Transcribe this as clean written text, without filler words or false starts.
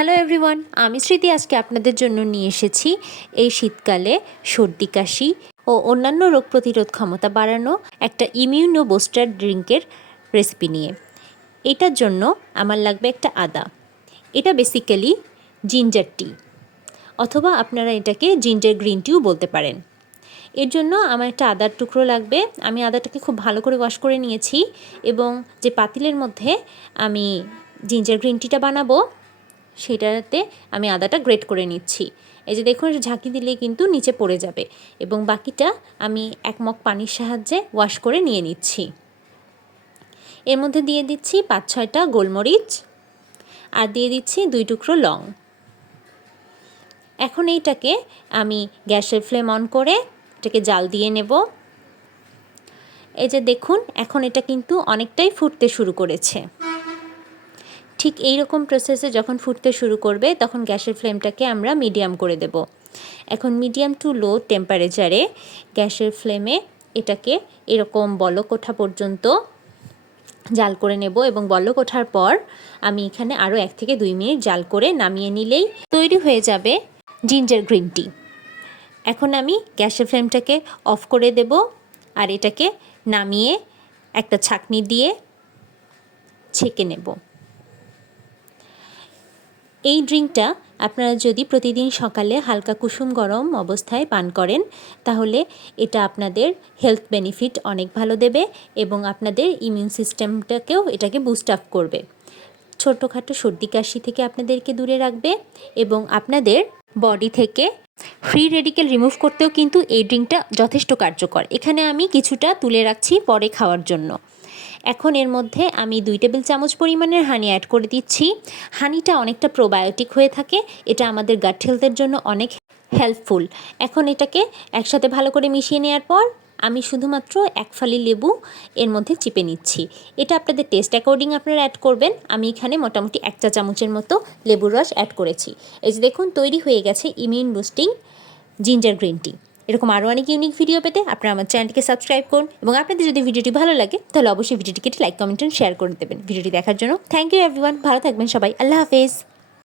Hello everyone, আমি স্মৃতি আজকে আপনাদের জন্য নিয়ে এসেছি এই শীতকালে সর্দি কাশি ও অন্যান্য রোগ প্রতিরোধ ক্ষমতা বাড়ানো একটা ইমিউনো বুস্টার ড্রিঙ্কের রেসিপি নিয়ে। এটার জন্য আমার লাগবে একটা আদা। এটা বেসিক্যালি জিঞ্জার টি, অথবা আপনারা এটাকে জিঞ্জার গ্রিন টিও বলতে পারেন। এর জন্য আমার একটা আদার টুকরো লাগবে। আমি আদাটাকে খুব ভালো করে ওয়াশ করে নিয়েছি এবং যে পাতিলের মধ্যে আমি জিঞ্জার গ্রিন টিটা বানাবো সেটাতে আমি আদাটা গ্রেট করে নিচ্ছি। এই যে দেখুন, ঝাঁকি দিলেই কিন্তু নিচে পড়ে যাবে এবং বাকিটা আমি এক মগ পানির সাহায্যে ওয়াশ করে নিয়ে নিচ্ছি। এর মধ্যে দিয়ে দিচ্ছি 5-6টা গোলমরিচ আর দিয়ে দিচ্ছি 2 টুকরো লং। এখন এইটাকে আমি গ্যাসের ফ্লেম অন করে এটাকে জাল দিয়ে নেব। এই যে দেখুন, এখন এটা কিন্তু অনেকটাই ফুটতে শুরু করেছে। ঠিক এই রকম প্রসেসে যখন ফুটতে শুরু করবে তখন গ্যাসের ফ্লেমটাকে আমরা মিডিয়াম করে দেব। এখন মিডিয়াম টু লো টেম্পারেচারে গ্যাসের ফ্লেমে এটাকে এরকম বলক ওঠা পর্যন্ত জাল করে নেব এবং বলক ওঠার পর আমি এখানে আরও 1 থেকে 2 মিনিট জাল করে নামিয়ে নিলেই তৈরি হয়ে যাবে জিঞ্জার গ্রিন টি। এখন আমি গ্যাসের ফ্লেমটাকে অফ করে দেব আর এটাকে নামিয়ে একটা ছাঁকনি দিয়ে ছেঁকে নেব। এই ড্রিঙ্কটা আপনারা যদি প্রতিদিন সকালে হালকা কুসুম গরম অবস্থায় পান করেন তাহলে এটা আপনাদের হেলথ বেনিফিট অনেক ভালো দেবে এবং আপনাদের ইমিউন সিস্টেমটাকেও এটাকে বুস্ট আপ করবে। ছোটোখাটো সর্দি কাশি থেকে আপনাদেরকে দূরে রাখবে এবং আপনাদের বডি থেকে ফ্রি রেডিকেল রিমুভ করতেও কিন্তু এই ড্রিঙ্কটা যথেষ্ট কার্যকর। এখানে আমি কিছুটা তুলে রাখছি পরে খাওয়ার জন্য। এখন এর মধ্যে আমি 2 টেবিল চামচ পরিমাণের হানি অ্যাড করে দিচ্ছি। হানিটা অনেকটা প্রোবায়োটিক হয়ে থাকে, এটা আমাদের গাট হেলথের জন্য অনেক হেল্পফুল। এখন এটাকে একসাথে ভালো করে মিশিয়ে নেওয়ার পর আমি শুধুমাত্র 1 ফালি লেবু এর মধ্যে চিপে নিচ্ছি। এটা আপনাদের টেস্ট অ্যাকর্ডিং আপনারা অ্যাড করবেন। আমি এখানে মোটামুটি 1 চা চামচের মতো লেবুর রস অ্যাড করেছি। এই যে দেখুন, তৈরি হয়ে গেছে immune boosting ginger green tea. এরকম আরও অনেক ইউনিক ভিডিও পেতে আপনারা আমার চ্যানেলটিকে সাবস্ক্রাইব করুন এবং আপনাদের যদি ভিডিওটি ভালো লাগে তাহলে অবশ্যই ভিডিওটিকে লাইক, কমেন্ট, এন্ড শেয়ার করে দেবেন। ভিডিওটি দেখার জন্য থ্যাংক ইউ এভরিওয়ান। ভালো থাকবেন সবাই। আল্লাহ হাফেজ।